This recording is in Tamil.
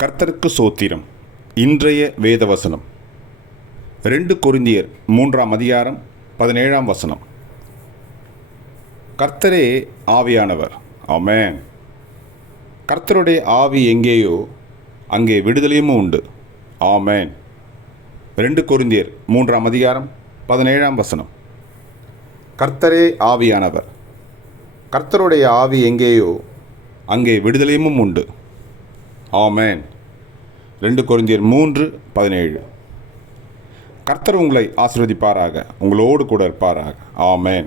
கர்த்தருக்கு சோத்திரம். இன்றைய வேதவசனம் 2 கொரிந்தியர் 3ஆம் அதிகாரம் 17ஆம் வசனம். கர்த்தரே ஆவியானவர். ஆமென். கர்த்தருடைய ஆவி எங்கேயோ அங்கே விடுதலையும் உண்டு. ஆமென். 2 கொரிந்தியர் 3ஆம் அதிகாரம் 17ஆம் வசனம். கர்த்தரே ஆவியானவர். கர்த்தருடைய ஆவி எங்கேயோ அங்கே விடுதலையும் உண்டு. ஆமென். 2 கொரிந்தியர் 3:17. கர்த்தர் உங்களை ஆசீர்வதிப்பாராக, உங்களோடு கூட இருப்பாராக. ஆமென்.